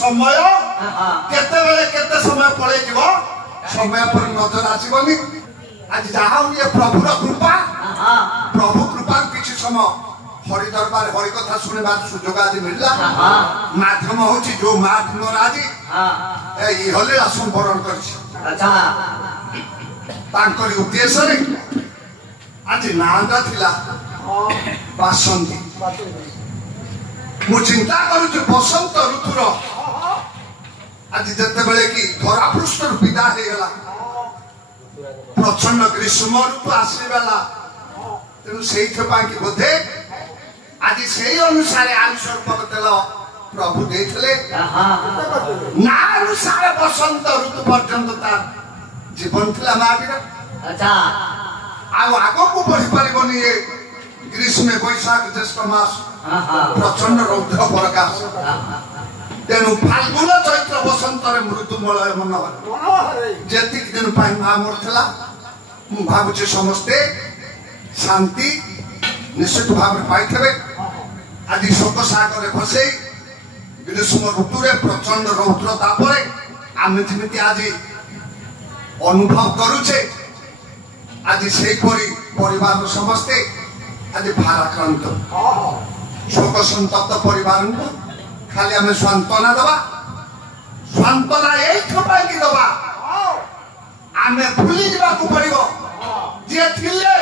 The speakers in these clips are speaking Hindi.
समय केते समय पड़े जीव समय पर नजर आसीबनी आज जहा ये प्रभुर कृपा प्रभु कृपा किछि समय हरि दरबार हरि कथा सुनबार सुयोग आज मिलला माध्यम होछि जो माध्यम राजी ए हले असंबरण करछि अच्छा तांकर उद्देश्य रे आज नांदा थिला बासंती मु चिंता करू बसंत ऋतुर आज जते बेले की धरा पृष्ठ विदा हे गला प्रचंड ग्रीष्म ऋतु आसीबाला तेनु सेइथ पा कि बोधे आज सेई अनुसार आंसर पकतेल प्रभु देथले ना अनुसार बसंत ऋतु पर्यंत ता जीवन थिला मागिरा अच्छा आउ आगो को बढ़ी परिबनी ए ग्रीष्म बैशाख ज्येष्ठ मास प्रचंड रौद्र प्रकाश तेणु फाल्गुन चैत्र बसंत मृत्युमलय मन जेतिक दिन मोर थला भावुचे समस्ते शांति निश्चित भाव पाइथे आज शोक सागर फसे ग्रीष्म ऋतु प्रचंड रौद्र तापरे आम जमी आज अनुभव करुचे आज से परिवार समस्ते आज भाराक्रांत शोक संतप्त परिवार खाली आम सांत्वना दबा सांत्वना ये दबा आम भूली जावाक पड़ो जे थिले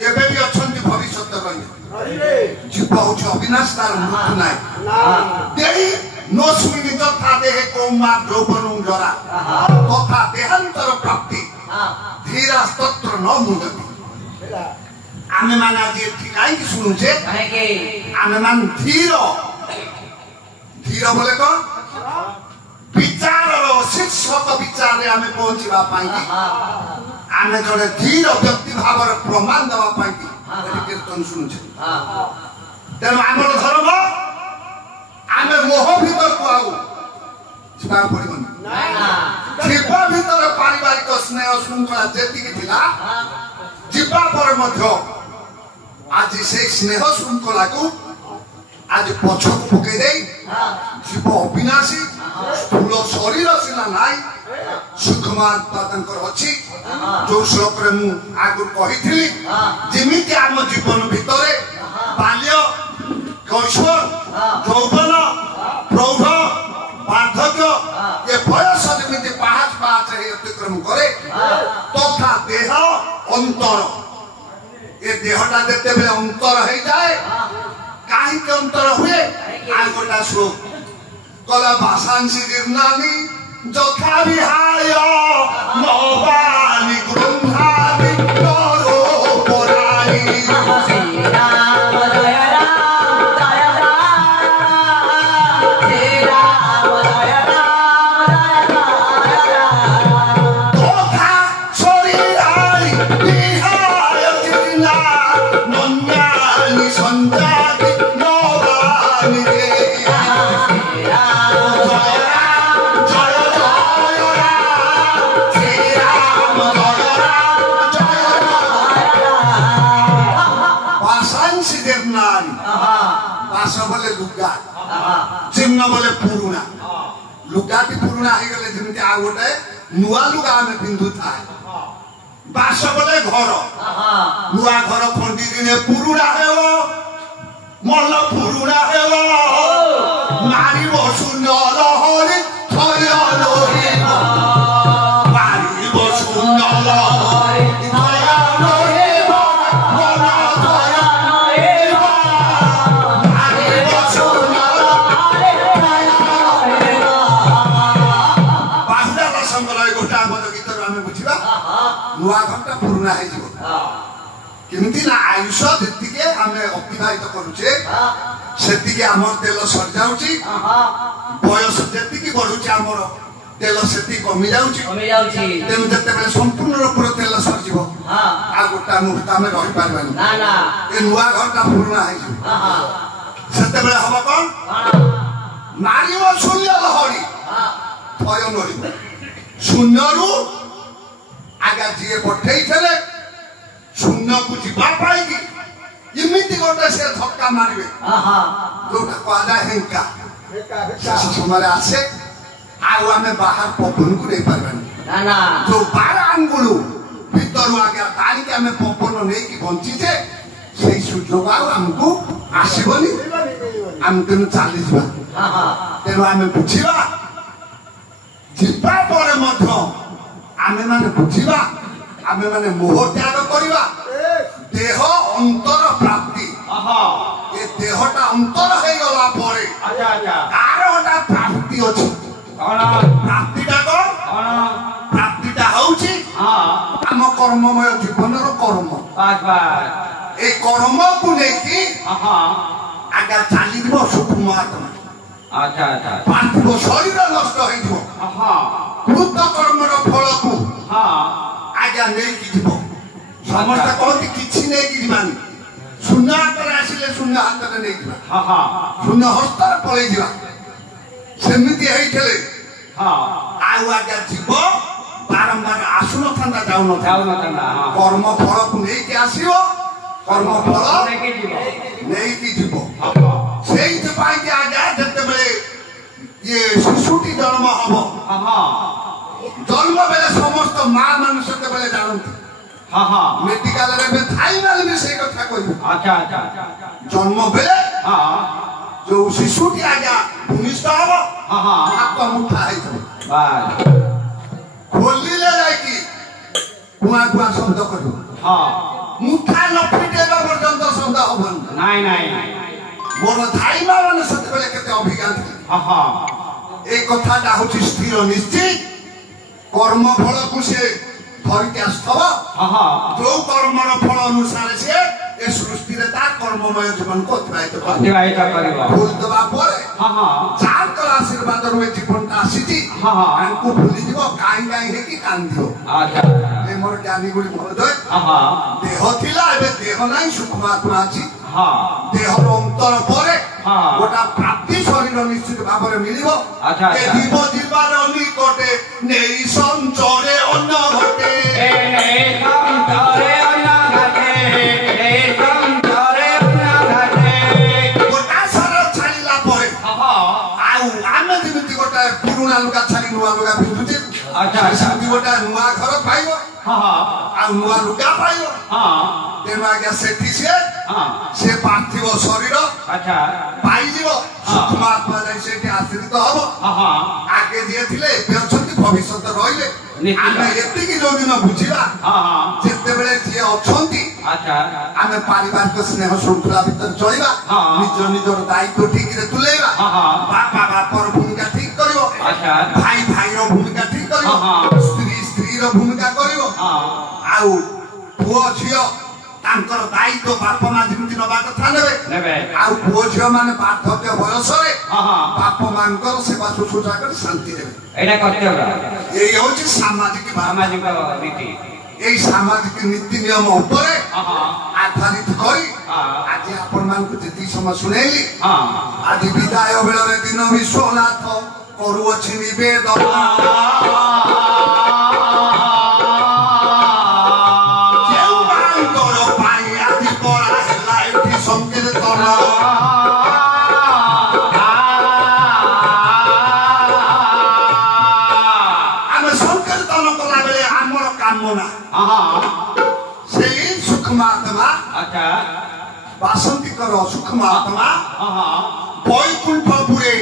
एबे भी अछंती भविष्य रही जीव हूँ अविनाश तार मृत्यु ना देही नो सुमिनी तथा देहे कौमा द्रौपनु जरा तथा देहांतर प्राप्ति धीरा तत्र न मुदति आमे मान आज कहीं शुणुचे आमे मान धीर धीर बोले कौन विचार शीर्षक विचार आमे पहुंचवा आमे जड़े धीर व्यक्ति भाव प्रमाण देवा कीर्तन शुणुचे तेणु आम धर्म आमे मोह भीतर को आउ जीवा पड़ोनी जीवा भीतर पारिवारिक स्नेह श्रृंखला जी जीवा पर मध्य आज से स्नेह श्रृंखला को आज पछक पकई दे जीव अविनाशी स्थूल शरीर सीना नाई सूक्ष्म अच्छी जो श्लोक मु आगु कही जमीती आम जीवन भितर बाल्य कैशोर यौवन प्रौढ़ वार्धक्य ये बयस जमी पाहाच पाहाच अतिक्रम करे तथा देह अंतर ये देहटा देते बेले अंतर हो जाए कहीं अंतर हुए आज गोटा श्लोक कला भाषांसी जीर्णानी যথা বিহায় নবানি গ্রন্থানি নরো পরানি শ্রী রাম জয় রাম জয় রাম শ্রী রাম জয় রাম জয় রাম তথা শরীরানি বিহায় জীর্ণা নন্যানি সঞ্জাতি নবানি बास बोले लुगा चिन्ह बोले पुरुणा लुगाटी पुरुणा हो गले जमी आ गोटे नुआ लुगा आम पिंधु था बास बोले घर नुआ घर खंडी दिने पुरुणा हेलो मल पुरुणा हेलो नारी शून्य लहरी थय लोरी मारी शून्य लहरी नुआ घंटा पुरुणा केमती ना आयुष जी आम अतिबाहित करुचे से आम तेल सर जाऊँगी बयस जी बढ़ुचे आम तेल से कमी जाऊँगी तेणु जिते संपूर्ण रूप तेल सरज आ गोटा मुहूर्त आम रही पार्बानी नुआ घंटा पुरुणा से हम कौन मार शून्य लहरी थय नड़ शून्य रु आगे जी पठे शून्य को जापाई इमिति गोटे से धक्का मारे जोटा कह हेंका समय आसे आम बाहर पवन को नहीं पार्बानी जो 12 आंगुल भीतर आगे तारिक आम पवन नहीं बंचीचे से सुजोग आमको आसबनी आम तेणु चली तेणु आम बुझा जावापर आमे माने बुझिबा आमे माने मोह त्याग करिबा देह अंतर प्राप्ति ए देहटा अंतर हे गला परे आर ओटा प्राप्ति अछि प्राप्तिटा कोन प्राप्तिटा होउची हम कर्ममय जीवनर कर्म ए कर्म को लेकी आगा चाली दिबो सुकुम आत्मा पार्थिव शरीर नष्ट हो कृत कर्मर फल को आज्ञा नहीं समस्त कहती किसी नहीं जीवानी शून्य हाथ आसिले शून्य हाथ में नहीं शून्य हस्त पलि जा सेमती आज्ञा जीव बारंबार आसु ना जाऊन कर्म फल को लेकिन आसो कर्म फल नहीं जीव से आज्ञा जिते ये शिशुटी जन्म हम जन्म बेले समस्त माँ मान से जानते मेडिकल भी से कथा कह जन्म बेले जो शिशुटी आज्ञा भूमिष्ठ हम हाथ मुठा खोलिले जाकि कुआ कुआ शब्द कर मुठा न फिटेगा पर्यंत शब्द हम मोर धाइमा मान से केते अभिज्ञान एक कथा हूँ स्थिर निश्चित कर्म फल को से धरिक आसव जो कर्मर फल अनुसार से ए सृष्टि रे तार कर्ममय जीवन को अतिबाहित भूल दबा परे जार आशीर्वाद रे जीवन आसी को भूली जीव काई काई हे कि कांदियो ए मोर ज्ञानी गुडी महोदय देह थिला एबे देह नाही सुखमात्मा अछि देहर अंतर परे गोटा प्राप्ति शरीर निश्चित भाव में मिलिबो ए जीव जीवार निकटे नेई संचरे अन्न घटे नेई संचरे अन्न घटे नेई संचरे अन्न घटे गोटा सर छाड़ीला परे आउ आमे दिमिति गोटा पुरुना लुगा छाड़ी नुआ लुगा पिंधुचे सेमती गोटा नुआ घर पाइबो आउ नुआ लुगा पाइबो तेणु आज्ञा सेठी से पार्थिव शरीर पाइजिव सुखमात्मा जाई सेठी आश्रित हबो आगे जे थिले बेछंती भविष्यत रहिले आमे एतिकी जो दिन बुझिबा जेते बेले जे अछंती आमे पारिवारिक स्नेह श्रृंखला भीतर चलिबा निज निजर दायित्व ठीक रे तुलेबा बापा बापर भूमिका ठीक करिवो भाई भाईर भूमिका ठीक करिवो स्त्री स्त्रीर भूमिका करिवो आउ पुओ झियो तांकर दायित्व बाप मां जेमति नबा कथा नेबे आ पुओ झियो माने बार्धक्य बयस रे बाप मांकर सेवा शुश्रूषा कर शांति देबे एटा कर्तव्य एई होची सामाजिक नीति एई सामाजिक नीति नियम ऊपर आधारित करी आज आपण मान को जति समय सुनेली आज विदाय बेले दिन विश्वनाथ करूअछि निवेदन संकेत आत्मा बासंतिकर सूक्ष्म आत्मा बैकुंठपुरे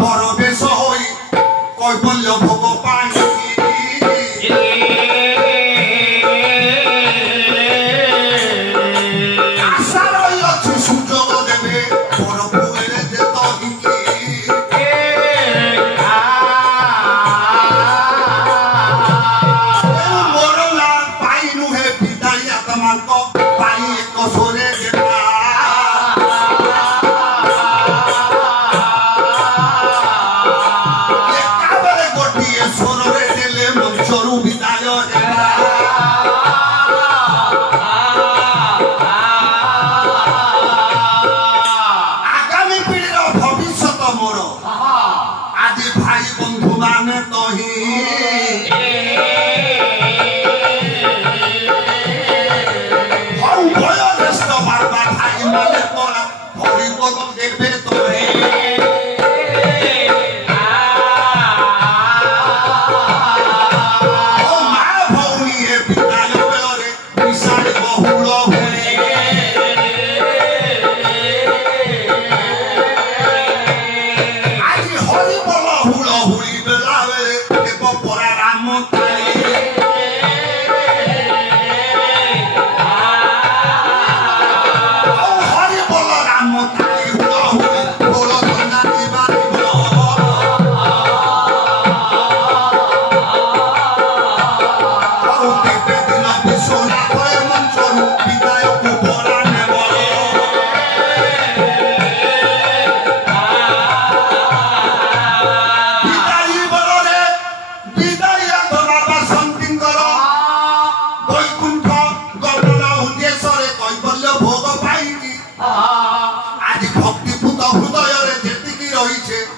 परवेश होई कैवल्य भोग पाई आशा रही अच्छी सुजोग देवे परपुरे जेत मोर लाल पाई नुहे विदाई आत्मा को पाई एक सोरे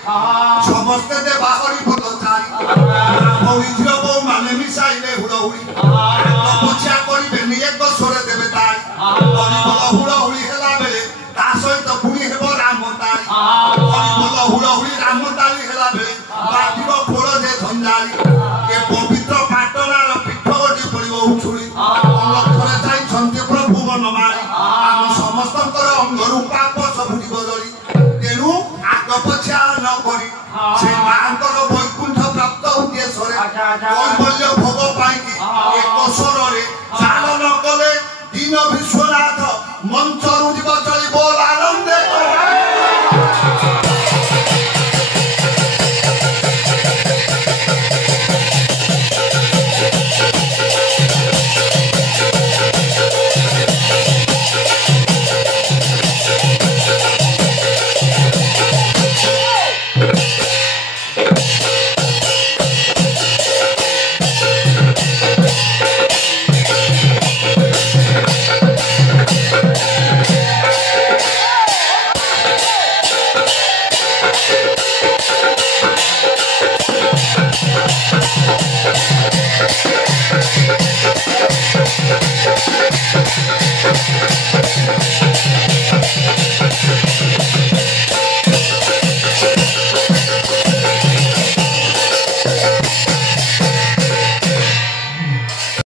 समस्ते बाहरी भूत माने मिसाइले हुड़हुड़ी पूछा करें एक स्वरे देवे तारी हुड़हुड़ी है बेले सहित पुणी हे रामतारी हुड़हुड़ी रामतारी है बेले बाजिब खोल जे झंझाड़ी ए पवित्र पाटनार पीठ गटी पड़ो उछुड़ी लक्ष्य जाइए प्रभु मन मारी आम समस्त अंगरू पाप सबुटी बदली तेणु आग पछा न करी से मांकर वैकुंठ प्राप्त उद्देश्य कैवल्य भोग पाई एक स्वर चाल न कले दीन विश्वनाथ मंचरू जीव